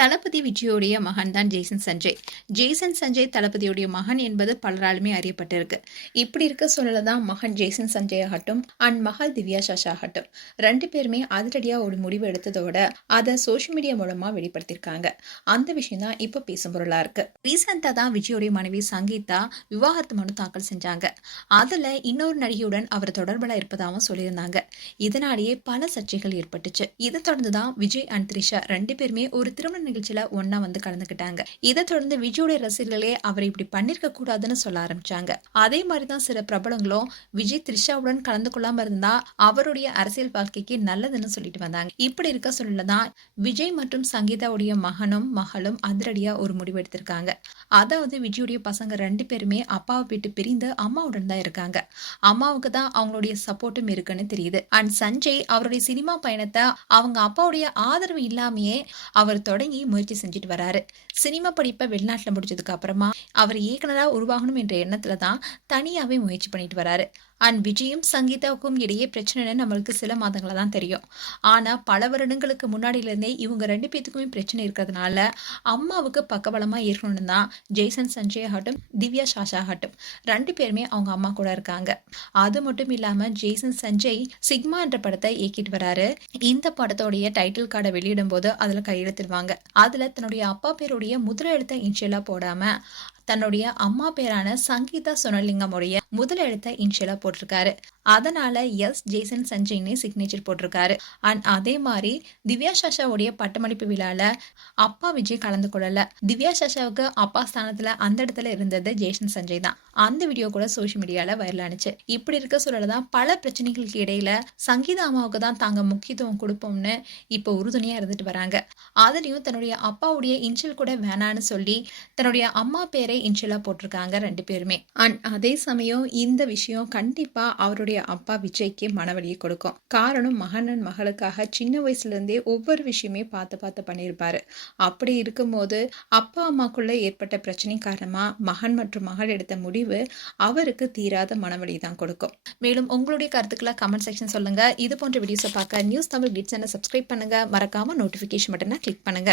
தளபதி விஜயோடைய மகன் தான் Jason Sanjay. Jason Sanjay தளபதியுடைய மகன் என்பது பலராலுமே அறியப்பட்டிருக்கு. இப்படி இருக்க சூழல தான் மகன் ஜேசன் சஞ்சய் ஆகட்டும் அண்ட் மகள் திவ்யா சாஷா ஆகட்டும் 2 பேருமே அதிரடியா ஒரு முடிவு எடுத்ததோட அதை சோஷியல் மீடியா மூலமா வெளிப்படுத்தியிருக்காங்க. அந்த விஷயம் தான் இப்ப பேசும் பொருளா இருக்கு. ரீசெண்டா தான் விஜயோடைய மனைவி சங்கீதா விவாகரத்து மனு தாக்கல் செஞ்சாங்க. அதுல இன்னொரு நடிகையுடன் அவர் தொடர்புல இருப்பதாகவும் சொல்லியிருந்தாங்க. இதனாலேயே பல சர்ச்சைகள் ஏற்பட்டுச்சு. இதை தொடர்ந்துதான் விஜய் அண்ட் த்ரிஷா 2 பேருமே ஒரு திருமண நிகழ்ச்சியில ஒன்னா வந்து கலந்துக்கிட்டாங்க. இதை தொடர்ந்து விஜயோட ரசிகர்களே அவர் இப்படி பண்ணிருக்க கூடாதுன்னு சொல்ல ஆரம்பிச்சாங்க. அதே மாதிரிதான் சில பிரபலங்களும் விஜய் த்ரிஷாவுடன் கலந்து கொள்ளாம இருந்தா அவருடைய அரசியல் வாழ்க்கைக்கு நல்லதுன்னு சொல்லிட்டு வந்தாங்க. இப்படி இருக்க சொல்லதான் விஜய் மற்றும் சங்கீதாவுடைய மகனும் மகளும் அதிரடியா ஒரு முடிவு எடுத்திருக்காங்க. அதாவது விஜயுடைய பசங்க 2 பேருமே அப்பாவை விட்டு பிரிந்து அம்மாவுடன் தான் இருக்காங்க. அம்மாவுக்கு தான் அவங்களுடைய சப்போர்ட்டும் இருக்குன்னு தெரியுது. அண்ட் சஞ்சய் அவருடைய சினிமா பயணத்தை அவங்க அப்பாவுடைய ஆதரவு இல்லாமையே அவர் தொடங்கி முயற்சி செஞ்சுட்டு வராரு. சினிமா படிப்பை வெளிநாட்டுல முடிச்சதுக்கு அப்புறமா அவர் இயக்குனரா உருவாகணும் என்ற எண்ணத்துல தான் தனியாவே முயற்சி பண்ணிட்டு வராரு. அண்ட் விஜயும் சங்கீதாவுக்கும் இடையே பிரச்சனைன்னு நம்மளுக்கு சில மாதங்களா தான் தெரியும். ஆனா பல வருடங்களுக்கு முன்னாடியில இருந்தே இவங்க 2 பேத்துக்குமே பிரச்சனை இருக்கிறதுனால அம்மாவுக்கு பக்கபலமா இருக்கணும்னு தான் ஜேசன் சஞ்சய் ஆகட்டும் திவ்யா சாஷா ஆகட்டும் 2 பேருமே அவங்க அம்மா கூட இருக்காங்க. அது மட்டும் இல்லாம ஜேசன் சஞ்சய் சிக்மா என்ற படத்தை இயக்கிட்டு வராரு. இந்த படத்தோடைய டைட்டில் கார்டை வெளியிடும் போது அதுல கையெழுத்திடுவாங்க. அதுல தன்னுடைய அப்பா பேருடைய முதல் எழுத்தை இன்ஷியலா போடாம தன்னுடைய அம்மா பேரான சங்கீதா சொனலிங்கம் உடைய முதல் எழுத்தை இன்ஷியலா போட்டிருக்காரு. அதனால எஸ் ஜேசன் சஞ்சய்னு சிக்னேச்சர் போட்டிருக்காரு. அண்ட் அதே மாதிரி திவ்யா சாஷாவுடைய பட்டமளிப்பு விழால அப்பா விஜய் கலந்து கொள்ளல. திவ்யா சாஷாவுக்கு அப்பா ஸ்தானத்துல அந்த இடத்துல இருந்தது ஜேசன் சஞ்சய் தான். அந்த வீடியோ கூட சோஷியல் மீடியால வைரல் ஆனிச்சு. இப்படி இருக்க சொல்லதான் பல பிரச்சனைகளுக்கு இடையில சங்கீதா அம்மாவுக்கு தான் தாங்க முக்கியத்துவம் கொடுப்போம்னு இப்ப உறுதுணையா இருந்துட்டு வராங்க. அதுலயும் தன்னுடைய அப்பாவுடைய இன்ஷியல் கூட வேணான்னு சொல்லி தன்னுடைய அம்மா பேரை இன்ஷியலா போட்டிருக்காங்க 2 பேருமே. அண்ட் அதே சமயம் இந்த விஷயம் கண்டிப்பா அவருடைய அப்பா விஜய்க்கு மனவலியை கொடுக்கும். காரணம் மகன் மகளுக்காக சின்ன வயசுல இருந்தே ஒவ்வொரு விஷயமே பார்த்து பண்ணியிருப்பாரு. அப்படி இருக்கும்போது அப்பா அம்மாக்குள்ள ஏற்பட்ட பிரச்சனை காரணமா மகன் மற்றும் மகள் எடுத்த முடிவு அவருக்கு தீராத மனவலி தான் கொடுக்கும். மேலும் உங்களுடைய கருத்துக்களை கமெண்ட் செக்ஷன் சொல்லுங்க. இது போன்ற வீடியோஸை பார்க்க நியூஸ் தமிழ் கிட்ஸ் சேனலை சப்ஸ்கிரைப் பண்ணுங்க. மறக்காம நோட்டிபிகேஷன் பட்டனை கிளிக் பண்ணுங்க.